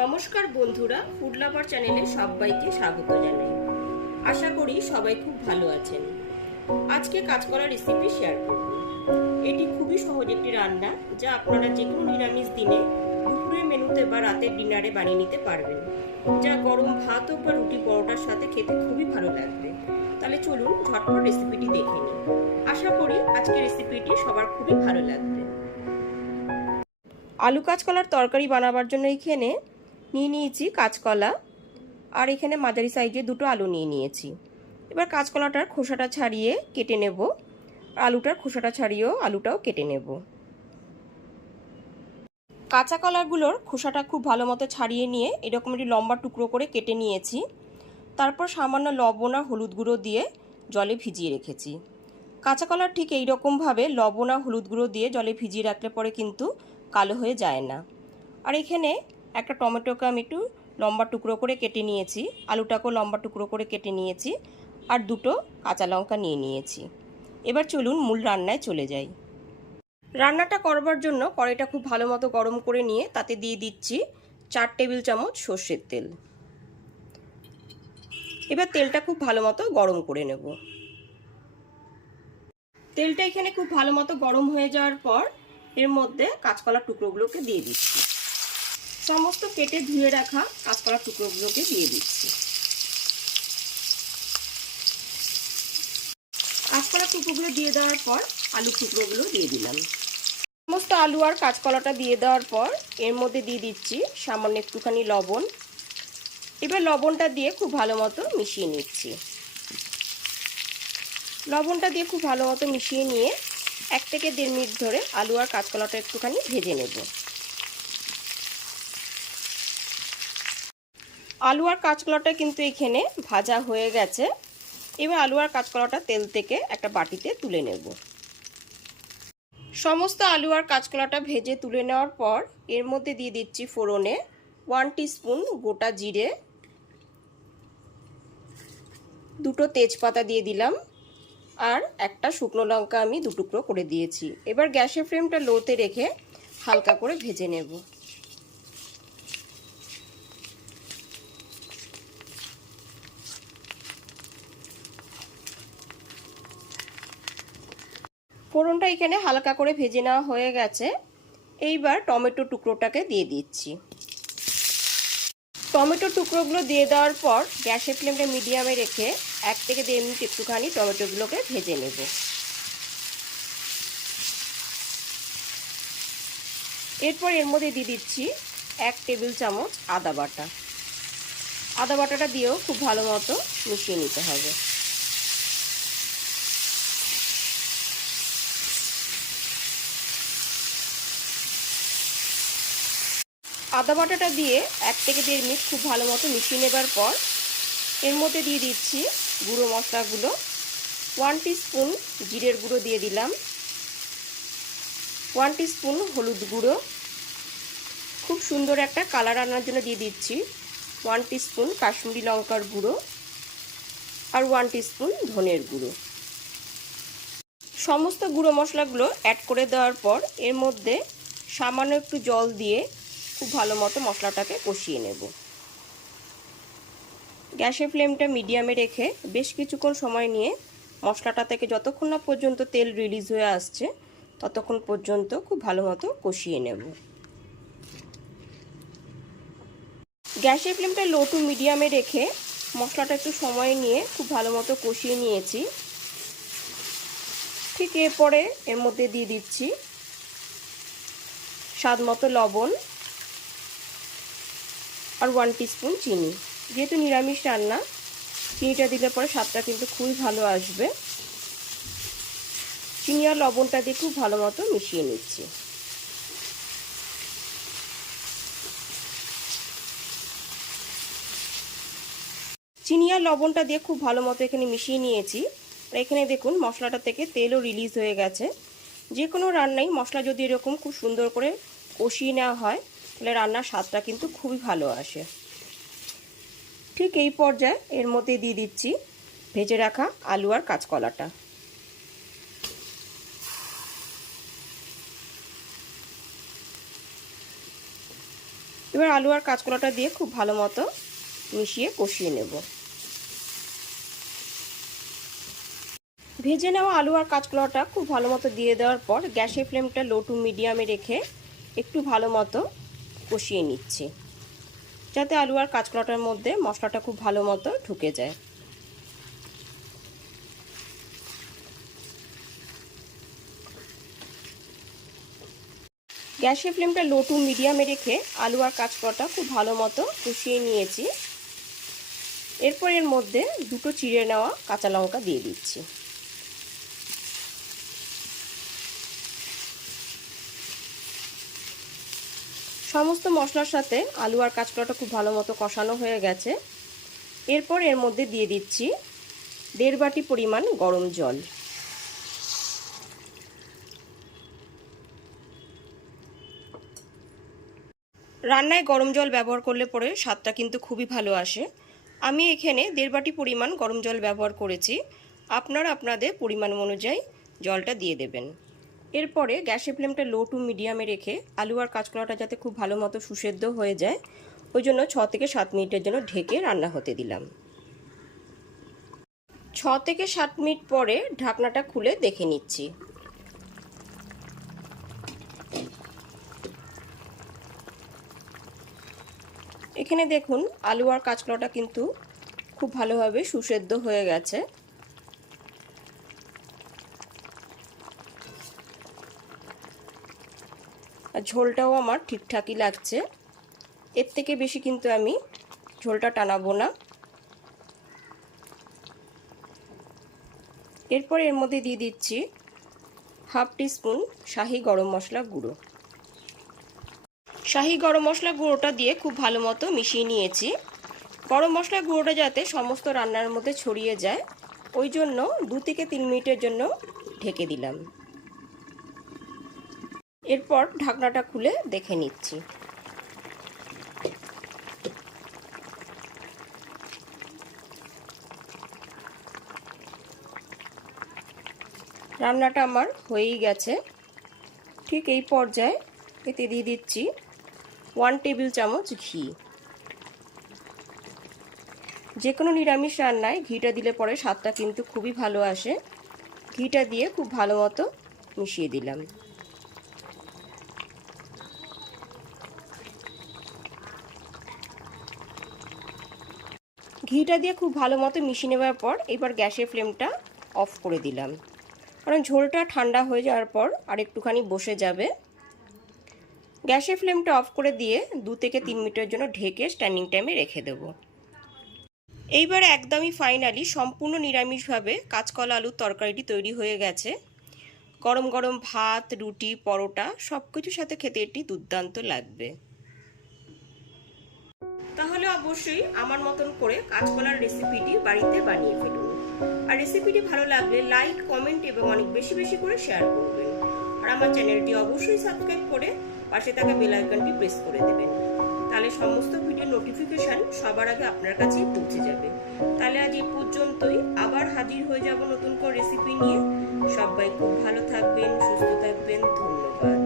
নমস্কার বন্ধুরা food lover চ্যানেলে সবাইকে স্বাগত জানাই। আশা করি সবাই খুব ভালো আছেন। আজকে কাঁচকলা রেসিপি শেয়ার করব। এটি খুবই সহজ একটি রান্না, যা আপনারা যে কোনো নিরামিষ দিনে দুপুরের মেনুতে বা রাতের ডিনারে বানিয়ে নিতে পারবেন। যা গরম ভাত হোক বা রুটি পরোটার সাথে খেতে খুবই ভালো লাগবে। তাহলে চলুন ঝটপট রেসিপিটি দেখে নিই। আশা করি আজকে রেসিপিটি সবার খুবই ভালো লাগবে। আলু কাঁচকলার তরকারি বানাবার জন্য এখানে নিয়ে নিয়েছি কাঁচকলা। আর এখানে মাঝারি সাইজে দুটো আলু নিয়ে নিয়েছি। এবার কাঁচকলাটার খোসাটা ছাড়িয়ে কেটে নেব। আলুটার খোসাটা ছাড়িয়েও আলুটাও কেটে নেব। কাঁচা কলাগুলোর খোসাটা খুব ভালো মতো ছাড়িয়ে নিয়ে এরকম একটি লম্বা টুকরো করে কেটে নিয়েছি। তারপর সামান্য লবণ আর হলুদ গুঁড়ো দিয়ে জলে ভিজিয়ে রেখেছি। কাঁচা কলার ঠিক এইরকমভাবে লবণ আর হলুদ গুঁড়ো দিয়ে জলে ভিজিয়ে রাখলে পরে কিন্তু কালো হয়ে যায় না। আর এখানে একটা টমেটোকে আমি একটু লম্বা টুকরো করে কেটে নিয়েছি, আলুটাকেও লম্বা টুকরো করে কেটে নিয়েছি আর দুটো কাঁচা লঙ্কা নিয়ে নিয়েছি। এবার চলুন মূল রান্নায় চলে যাই। রান্নাটা করবার জন্য কড়াইটা খুব ভালো মতো গরম করে নিয়ে তাতে দিয়ে দিচ্ছি চার টেবিল চামচ সর্ষের তেল। এবার তেলটা খুব ভালো মতো গরম করে নেব। তেলটা এখানে খুব ভালো মতো গরম হয়ে যাওয়ার পর এর মধ্যে কাঁচকলার টুকরোগুলোকে দিয়ে দিচ্ছি। সমস্ত কেটে ধুয়ে রাখা কাঁচকলার টুকরোগুলোকে দিয়ে দিচ্ছি। কাঁচকলার টুকরোগুলো দিয়ে দেওয়ার পর আলু টুকরোগুলো দিয়ে দিলাম। সমস্ত আলু আর কাঁচকলাটা দিয়ে দেওয়ার পর এর মধ্যে দিয়ে দিচ্ছি সামান্য একটুখানি লবণ। এবার লবণটা দিয়ে খুব ভালো মতো মিশিয়ে নিচ্ছি। লবণটা দিয়ে খুব ভালো মতো মিশিয়ে নিয়ে এক থেকে দেড় মিনিট ধরে আলু আর কাঁচকলাটা একটুখানি ভেজে নেব। আলু আর কাঁচকলাটা কিন্তু এখানে ভাজা হয়ে গেছে। এবার আলু আর কাঁচকলাটা তেল থেকে একটা বাটিতে তুলে নেব। সমস্ত আলু আর কাঁচকলাটা ভেজে তুলে নেওয়ার পর এর মধ্যে দিয়ে দিচ্ছি ফোড়নে ওয়ান স্পুন গোটা জিরে। দুটো তেজপাতা দিয়ে দিলাম আর একটা শুকনো লঙ্কা আমি দুটুকরো করে দিয়েছি। এবার গ্যাসের ফ্লেমটা লোতে রেখে হালকা করে ভেজে নেব। ফোড়নটা এখানে হালকা করে ভেজে নেওয়া হয়ে গেছে। এইবার টমেটো টুকরোটাকে দিয়ে দিচ্ছি। টমেটো টুকরোগুলো দিয়ে দেওয়ার পর গ্যাসের ফ্লেমটা মিডিয়ামে রেখে এক থেকে দেড় মিনিট একটুখানি টমেটোগুলোকে ভেজে নেব। এরপর এর মধ্যে দিয়ে দিচ্ছি এক টেবিল চামচ আদা বাটা। আদা বাটাটা দিয়েও খুব ভালো মতো মিশিয়ে নিতে হবে। আদা বাটাটা দিয়ে এক থেকে দেড় মিনিট খুব ভালো মতো মিশিয়ে নেবার পর এর মধ্যে দিয়ে দিচ্ছি গুঁড়ো মশলাগুলো। ওয়ান স্পুন জিরের গুঁড়ো দিয়ে দিলাম। ওয়ান স্পুন হলুদ গুঁড়ো। খুব সুন্দর একটা কালার আনার জন্য দিয়ে দিচ্ছি। ওয়ান স্পুন কাশ্মীরি লঙ্কার গুঁড়ো আর ওয়ান স্পুন ধনের গুঁড়ো। সমস্ত গুঁড়ো মশলাগুলো অ্যাড করে দেওয়ার পর এর মধ্যে সামান্য একটু জল দিয়ে খুব ভালো মতো মশলাটাকে কষিয়ে নেব। গ্যাসের ফ্লেমটা মিডিয়ামে রেখে বেশ কিছুক্ষণ সময় নিয়ে মশলাটা থেকে যতক্ষণ না পর্যন্ত তেল রিলিজ হয়ে আসছে, ততক্ষণ পর্যন্ত খুব ভালো মতো কষিয়ে নেব। গ্যাসের ফ্লেমটা লো টু মিডিয়ামে রেখে মশলাটা একটু সময় নিয়ে খুব ভালো মতো কষিয়ে নিয়েছি। ঠিক এরপরে এর মধ্যে দিয়ে দিচ্ছি স্বাদ মতো লবণ আর ওয়ান টিস্পুন চিনি। যেহেতু নিরামিষ রান্না, চিনিটা দিলে পরে স্বাদটা কিন্তু খুবই ভালো আসবে। চিনি আর লবণটা দিয়ে খুব ভালো মতো মিশিয়ে নিচ্ছি। চিনি আর লবণটা দিয়ে খুব ভালো মতো এখানে মিশিয়ে নিয়েছি। আর এখানে দেখুন, মশলাটা থেকে তেলও রিলিজ হয়ে গেছে। যে কোনো রান্নাই মশলা যদি এরকম খুব সুন্দর করে কষিয়ে নেওয়া হয় তাহলে রান্নার স্বাদটা কিন্তু খুবই ভালো আসে। ঠিক এই পর্যায়ে এর মধ্যে দিয়ে দিচ্ছি ভেজে রাখা আলু আর কাঁচকলাটা। এবার আলু আর কাঁচকলাটা দিয়ে খুব ভালো মতো মিশিয়ে কষিয়ে নেব। ভেজে নেওয়া আলু আর কাঁচকলাটা খুব ভালো মতো দিয়ে দেওয়ার পর গ্যাসের ফ্লেমটা লো টু মিডিয়ামে রেখে একটু ভালো মতো কষিয়ে নিচ্ছি। যাতে আলু আর কাঁচকলাটার মধ্যে মশলাটা খুব ভালো মতো ঢুকে যায়। গ্যাসের ফ্লেমটা লো টু মিডিয়ামে রেখে আলু আর কাঁচকলাটা খুব ভালো মতো কষিয়ে নিয়েছি। এরপর এর মধ্যে দুটো চিড়ে নেওয়া কাঁচা লঙ্কা দিয়ে দিচ্ছি। সমস্ত মশলার সাথে আলু আর কাঁচকলাটা খুব ভালো মতো কষানো হয়ে গেছে। এরপর এর মধ্যে দিয়ে দিচ্ছি দেড় বাটি পরিমাণ গরম জল। রান্নায় গরম জল ব্যবহার করলে পরে স্বাদটা কিন্তু খুবই ভালো আসে। আমি এখানে দেড় বাটি পরিমাণ গরম জল ব্যবহার করেছি। আপনারা আপনাদের পরিমাণ অনুযায়ী জলটা দিয়ে দেবেন। এরপরে গ্যাসের ফ্লেমটা লো টু মিডিয়ামে রেখে আলু আর কাঁচকলাটা যাতে খুব ভালো মতো সুসেদ্ধ হয়ে যায়, ওই জন্য ছ থেকে সাত মিনিটের জন্য ঢেকে রান্না হতে দিলাম। ছ থেকে সাত মিনিট পরে ঢাকনাটা খুলে দেখে নিচ্ছি। এখানে দেখুন, আলু আর কাঁচকলাটা কিন্তু খুব ভালোভাবে সুসেদ্ধ হয়ে গেছে। ঝোলটাও আমার ঠিকঠাকই লাগছে। এর থেকে বেশি কিন্তু আমি ঝোলটা টানাবো না। এরপর এর মধ্যে দিয়ে দিচ্ছি হাফ টিস্পুন শাহি গরম মশলা গুঁড়ো। শাহি গরম মশলা গুঁড়োটা দিয়ে খুব ভালো মতো মিশিয়ে নিয়েছি। গরম মশলা গুঁড়োটা যাতে সমস্ত রান্নার মধ্যে ছড়িয়ে যায়, ওই জন্য দু থেকে তিন মিনিটের জন্য ঢেকে দিলাম। এরপর ঢাকনাটা খুলে দেখে নিচ্ছি। রান্নাটা আমার হয়েই গেছে। ঠিক এই পর্যায়ে এতে দিয়ে দিচ্ছি ওয়ান টেবিল চামচ ঘি। যে কোনো নিরামিষ রান্নায় ঘিটা দিলে পরে স্বাদটা কিন্তু খুবই ভালো আসে। ঘিটা দিয়ে খুব ভালো মতো মিশিয়ে দিলাম। ঘিটা দিয়ে খুব ভালো মতো মিশিয়ে নেওয়ার পর এবার গ্যাসের ফ্লেমটা অফ করে দিলাম। কারণ ঝোলটা ঠান্ডা হয়ে যাওয়ার পর আর একটুখানি বসে যাবে। গ্যাসের ফ্লেমটা অফ করে দিয়ে দু থেকে তিন মিনিটের জন্য ঢেকে স্ট্যান্ডিং টাইমে রেখে দেবো। এইবার একদমই ফাইনালি সম্পূর্ণ নিরামিষভাবে কাঁচকলা আলুর তরকারিটি তৈরি হয়ে গেছে। গরম গরম ভাত, রুটি, পরোটা সব কিছুর সাথে খেতে এটি দুর্দান্ত লাগবে। তাহলে অবশ্যই আমার মতন করে কাঁচকলার রেসিপিটি বাড়িতে বানিয়ে ফেলুন। আর রেসিপিটি ভালো লাগলে লাইক কমেন্ট এবং অনেক বেশি বেশি করে শেয়ার করবেন। আর আমার চ্যানেলটি অবশ্যই সাবস্ক্রাইব করে পাশে থাকা বেল আইকনটি প্রেস করে দেবেন। তাহলে সমস্ত ভিডিও নোটিফিকেশন সবার আগে আপনার কাছেই পৌঁছে যাবে। তাহলে আজ এই পর্যন্তই। আবার হাজির হয়ে যাব নতুন কোন রেসিপি নিয়ে। সবাই খুব ভালো থাকবেন, সুস্থ থাকবেন। ধন্যবাদ।